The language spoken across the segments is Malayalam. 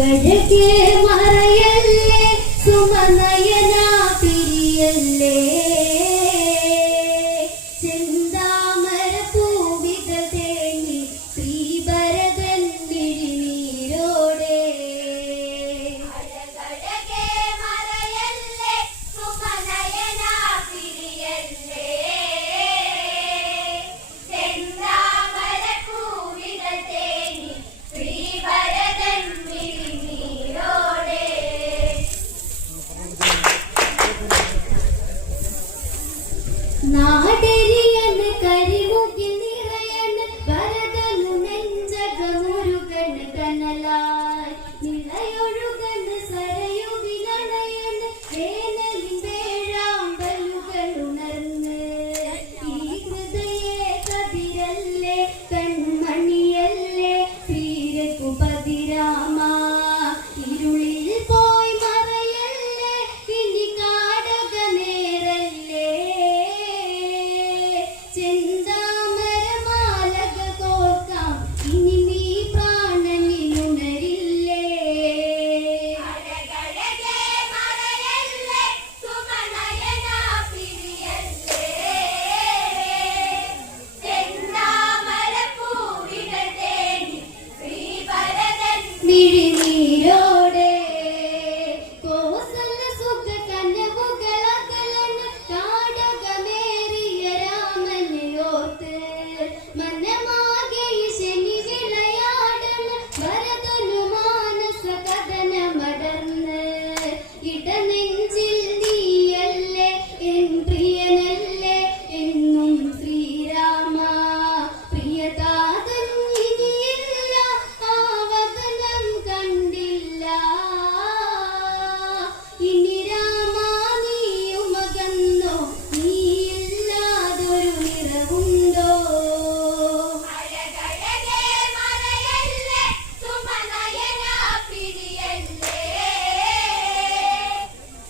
കഴകേ മറയല്ലേ സുമനയന പിരിയല്ലേ ചെന്താമര പൂവികൾ തേങ്ങി ശ്രീഭരതൻ മിഴിനീരോടെ കഴകേ മറയല്ലേ സുമനയന പിരിയല്ലേ ചെന്താമര പൂവികൾ തേങ്ങി ശ്രീഭരതൻ മിഴിനീരോടെ നാടരിയന് കരിമുകിൽ നിറയന് ഭരതനു നെഞ്ചകമുരുകന് കനലായി നിളയൊഴുകന് സരയുവിലണയന് വേനലിൻ വേഴാമ്പലുകൾ ഉണർന്ന് ഈ ഹൃദയേ കതിരല്ലേ കൺമണിയല്ലേ ശ്രീരഘുപതിരാമ ഇരുളിൽ പോയി മറയല്ലേ ഇനി കാടകമേറല്ലേ ചെന്താമരമാലക കോർക്കാം ഇനി നീ പ്രാണനിലുണരില്ലേ കഴകേ മറയല്ലേ സുമനയന പിരിയല്ലേ ചെന്താമര പൂവികൾ തേങ്ങി ശ്രീഭരതൻ മിഴിനീരോടെ കോസല സുഖ കനവുകളകലന് കാടകമേറിയ രാമനെ ഓർത്ത് മനമാകെ ശനി വിളയാടന് ഭരതനു മാനസ കഥനമടർന്ന് ഇടനെഞ്ചിൽ നീയല്ലേ എൻ പ്രിയനല്ലേ എന്നും ശ്രീരാമ പ്രിയതാതൻ ഇനിയില്ല ആവതനം കണ്ടില്ല ഇനി രാമ നീയുമകന്നോ നീയില്ലാതൊരു നിറവുണ്ടോ കഴകേ മറയല്ലേ സുമനയന പിരിയല്ലേ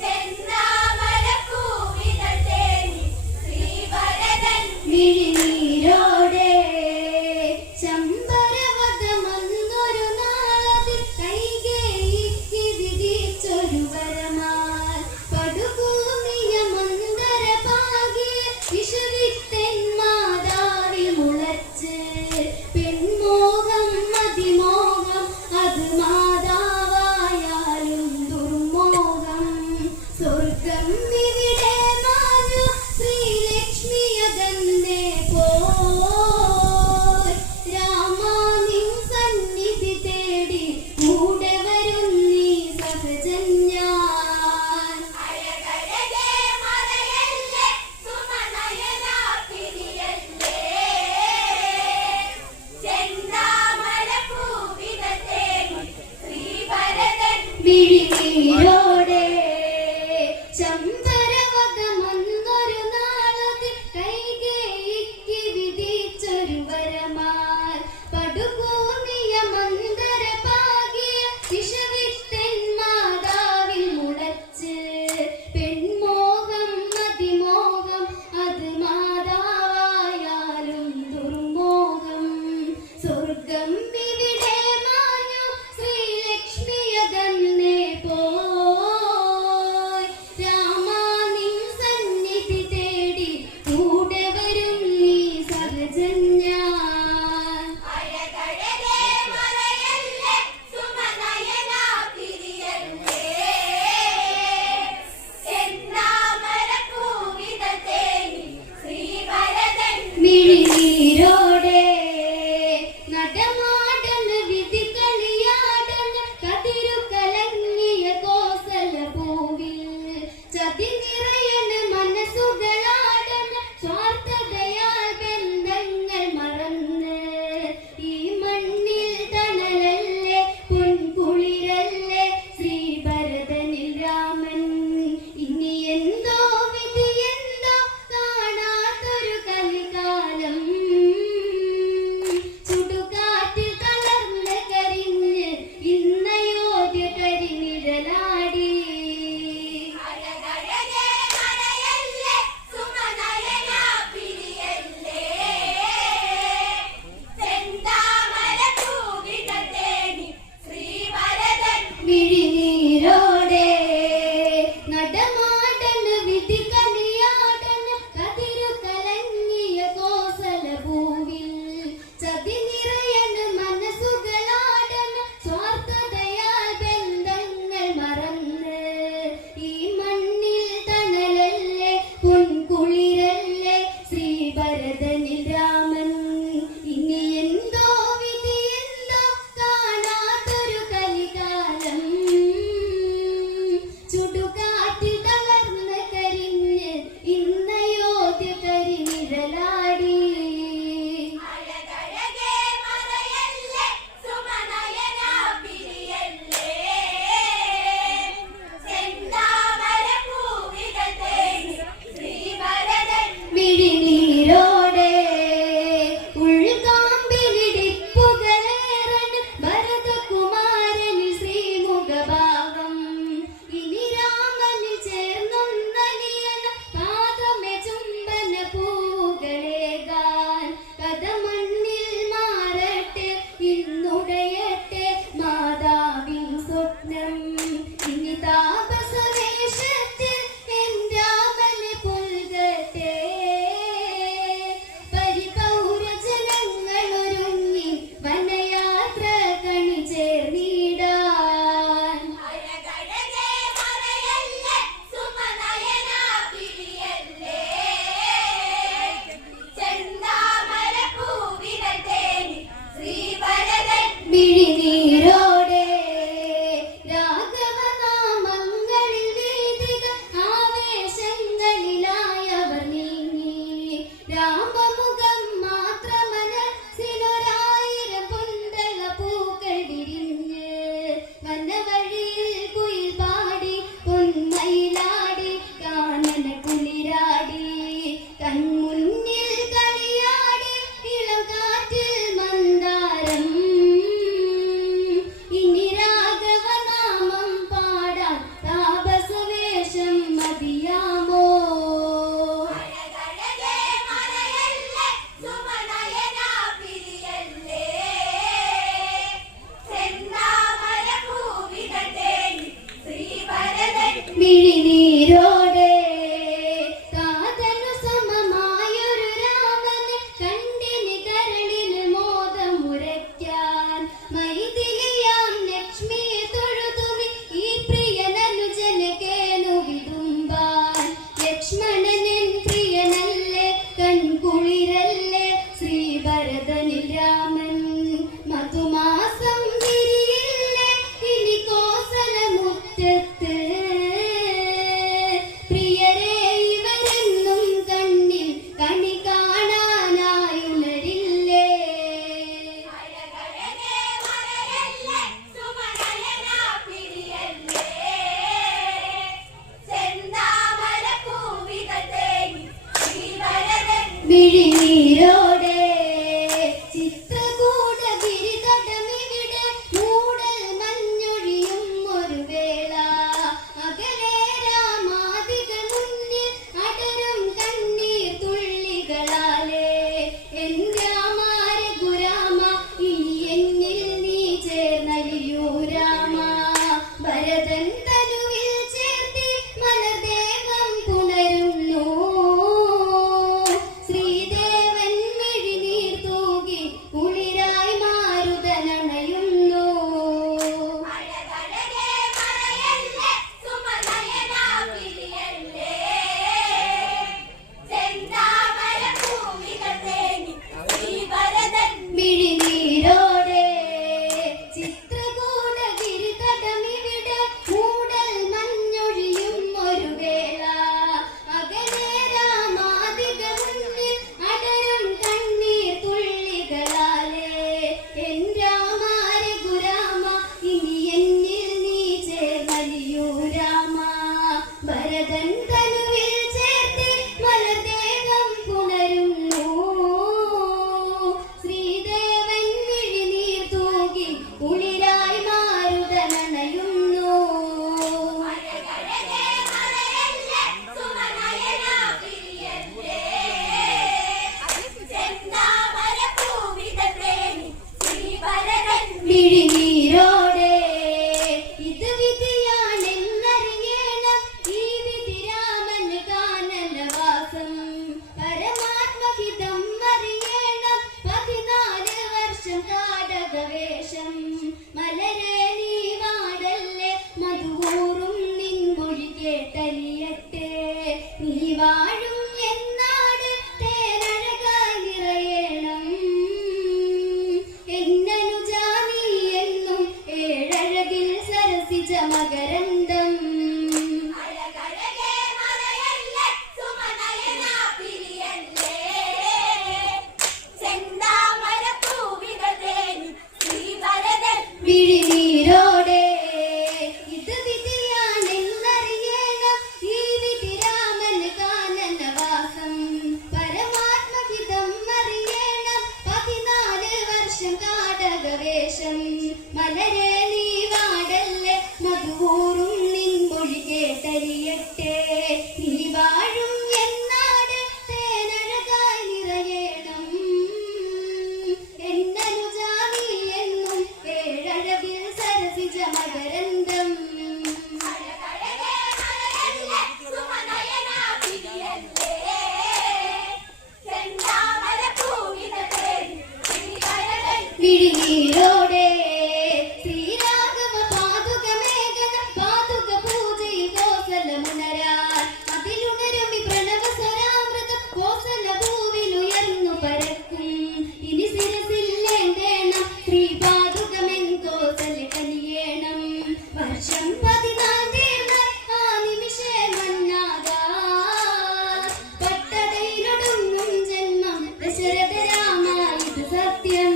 ചെന്താമര പൂവികൾ തേങ്ങി ശ്രീഭരതൻ മിഴിനീരോടെ ചമ്പരവദമന്നൊരു നാളതിൽ കൈകേയിക്ക് വിധിച്ചൊരു വരമാൽ പടുകൂമിയ മന്ദര പാകിയ വിഷവിത്തൻ മാതാവിൽ മുളച്ച് പെൺമോഹം മതിമോഹം അത് മാതാവായാലും ദുർമോഹം സ്വർഗം ഇവിടെ മാഞ്ഞു ശ്രീലക്ഷ്മിയകന്നെ പോയി രാമ നിൻ സന്നിധി തേടി കൂടെ വരുന്നീ സഹജൻ ഞാൻ കഴകേ മറയല്ലേ സുമനയന പിരിയല്ലേ ചെന്താമര പൂവികൾ തേങ്ങി ശ്രീഭരതൻ മിഴിനീരോടെ ചമ്പരവദമന്നൊരു നാളതിൽ കൈകേയിക്ക് വിധിച്ചൊരു വരമാൽ പടുകൂർണിയ മന്ദര പാകിയ വിഷവിത്തൻ മാതാവിൽ മുളച്ച് പെൺമോഹം മതിമോഹം അത് മാതാവായാലും ദുർമോഹം സ്വർഗം ഇവിടെ മാഞ്ഞു ശ്രീലക്ഷ്മിയകന്നെ പോയി മിഴിനീരോടെ നടമാടൻ വിധി കനിയാടൻ കതിരു കലങ്ങിയ കോസല ഭൂവിൽ ചതി നിറയൻ മനസ്സുകളാടൻ സ്വാർത്ഥതയാൽ ബന്ധങ്ങൾ മറന്ന് ഈ മണ്ണിൽ തണലല്ലേ പൊൻകുളിരല്ലേ ശ്രീഭരതനിൽ രാമൻ ഇനി എന്തോ വിധി എന്തോ കാണാത്തൊരു കലികാലം ചുടുകാറ്റിൽ തളർന്ന് കരിഞ്ഞ് ഇന്നയോധ്യ കരിനിഴലാടി അഴകഴകേ മറയല്ലേ സുമനയന പിരിയല്ലേ ചെന്താമര പൂവികൾ തേടി ശ്രീഭരതൻ മിഴിനീരോടെ ഉൾക്കാമ്പിലിടിപ്പുകളേറൻ ഭരതകുമാരനിൽ ശ്രീമുഖഭാഗം ഇനി രാമനിൽ ചേർന്നൊന്നലിയൻ പാദമേ ചുംബന പൂകളേകാൻ കഥ മണ്ണിൽ മാറട്ടെ ഇന്നുടയട്ടെ മാതാവിൻ സ്വപ്നം ഇനി താപസവേഷത്തിൽ എൻ രാമനെ പുൽകട്ടെ പരിപൗരജനങ്ങളൊരുങ്ങി വനയാത്ര കണി ചേർന്നിടാൻ അഴകഴകേ മറയല്ലേ സുമനയന പിരിയല്ലേ ചെന്താമര പൂവികൾ തേടി ശ്രീഭരതൻ മിഴിനീരോടെ രാഘവനാമങ്ങളിൽ വീഥികൾ ആവേശങ്ങളിലായവർ നീങ്ങി രാമമുഖം മാത്രമനസ്സിലൊരായിരം പൊന്തള പൂക്കൾ വിരിഞ്ഞ് വനവഴിയിൽ കുയിൽ പാടി പൊന്മയിലാടി കാനന കുളിരാടി കൺമുന്നിൽ കളിയാടി ഇളം കാറ്റിൽ മന്ദാരം ഇനി രാഘവനാമം പാടാൻ താപസവേഷം മതിയാമോ അഴകഴകേ മറയല്ലേ സുമനയന പിരിയല്ലേ ചെന്താമര പൂവികൾ തേടി ശ്രീഭരതൻ മിഴിനീരോടെ കാതലു സമമായൊരു രാമനെ കണ്ടിനി കരളിൽ മോദമുരയ്ക്കാൻ മൈഥിലിയാം ലക്ഷ്മിയെ തൊഴുതുമി ഈ പ്രിയനനുജനെ കേണു വിതുമ്പാൻ ലക്ഷ്മണനൻ പ്രിയനല്ലേ കൺകുളിരല്ലേ ശ്രീഭരതനിൽ രാമൻ മധുമാസം വിരിയില്ലേ ഇനി കോസല മുറ്റത്ത് പ്രിയരേ ഇവരെന്നും കണ്ണിൽ കണി കാണാനായുണരില്ലേ അഴകഴകേ മറയല്ലേ സുമനയന പിരിയല്ലേ ചെന്താമര പൂവികൾ തേടി ശ്രീഭരതൻ മിഴിനീരോടെ ചിത്രകൂട ഗിരിതടമിവിടെ മൂടൽ മഞ്ഞൊഴിയും ഒരു വേള അകലെ രാമാദികൾ മുന്നിൽ അടരും കണ്ണീർ തുള്ളികളാലേ എൻ രാമാരെ ഗുരാമ ഇനി എന്നിൽ നീ ചേർന്നലിയൂ രാമ ഭരതൻ തനുവിൽ ചേർത്തി മലദേഹം പുണരുന്നു ശ്രീദേവൻ മിഴി സരസിജ മകരന്തം അഴകഴകേ മറയല്ലേ സുമനയന പിരിയല്ലേ ചെന്താമര പൂവികൾ തേനി ശ്രീവരദൻ വിഴിനീരോടെ ഇത് വിധിയാണെന്നറിയണം ഈ വിധി രാമന് കാനനവാസം പരമാത്മഹിതം അറിയണം 14 വർഷം കാടകവേഷം മലരെ നീ വാടല്ലേ മധുവൂറും നിൻമൊഴി കേട്ടറിയട്ടെ നീ വാഴും എന്നാട് തേനഴകായി നിറയണം എന്നനുജാമി എന്നും ഏഴഴകിൽ സരസിജ മകരന്തം അഴകഴകേ മറയല്ലേ സുമനയന പിരിയല്ലേ ചെന്താമര പൂവികൾ തേനി ശ്രീവരദൻ വിഴിനീരോടെ ശ്രീരാഘവ പാതുകമേഘന പാതുക പൂജയിൽ കോസലമുണരാൻ അതിലുണരും ഈ പ്രണവ സ്വരാമൃതം കോസല ഭൂവിലുയർന്നു പരക്കും ഇനി ശിരസില്ലേണ്ടേണം ശ്രീ പാതുകമെൻ കോസല കനിയേണം വർഷം 14 ആ നിമിഷേ മന്നാകാൻ പട്ടതയിലൊടുങ്ങും ജന്മം ദശരഥ രാമ ഇത് സത്യം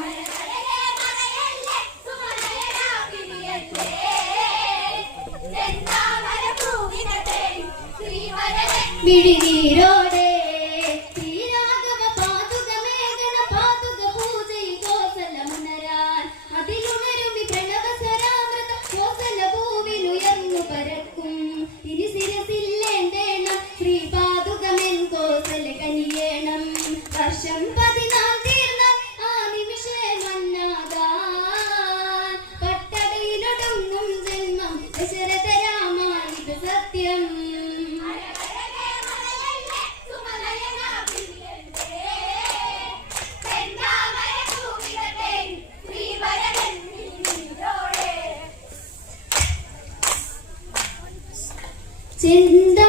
അഴകഴകേ മറയല്ലേ സുമനയന പിരിയല്ലേ ചെന്താമര പൂവികൾ തേനി ശ്രീവരദൻ വിഴിനീരോടെ ശ്രീരാഘവ പാതുകമേഘന പാതുക പൂജയിൽ കോസലമുണരാൻ അതിലുണരും ഈ പ്രണവ സ്വരാമൃതം കോസല ഭൂവിലുയർന്നു പരക്കും ഇനി ശിരസില്ലേണ്ടേണം ശ്രീ പാതുകമെൻ കോസല കനിയേണം വർഷം 14 ആ നിമിഷേ മന്നാകാൻ പട്ടടയിലൊടുങ്ങും ജന്മം ദശരഥ രാമ ഇത് സത്യം അഴകഴകേ മറയല്ലേ സുമനയന പിരിയല്ലേ ചെന്താമര പൂവികൾ തേനി ശ്രീവരദൻ വിഴിനീരോടെ ചിന്ത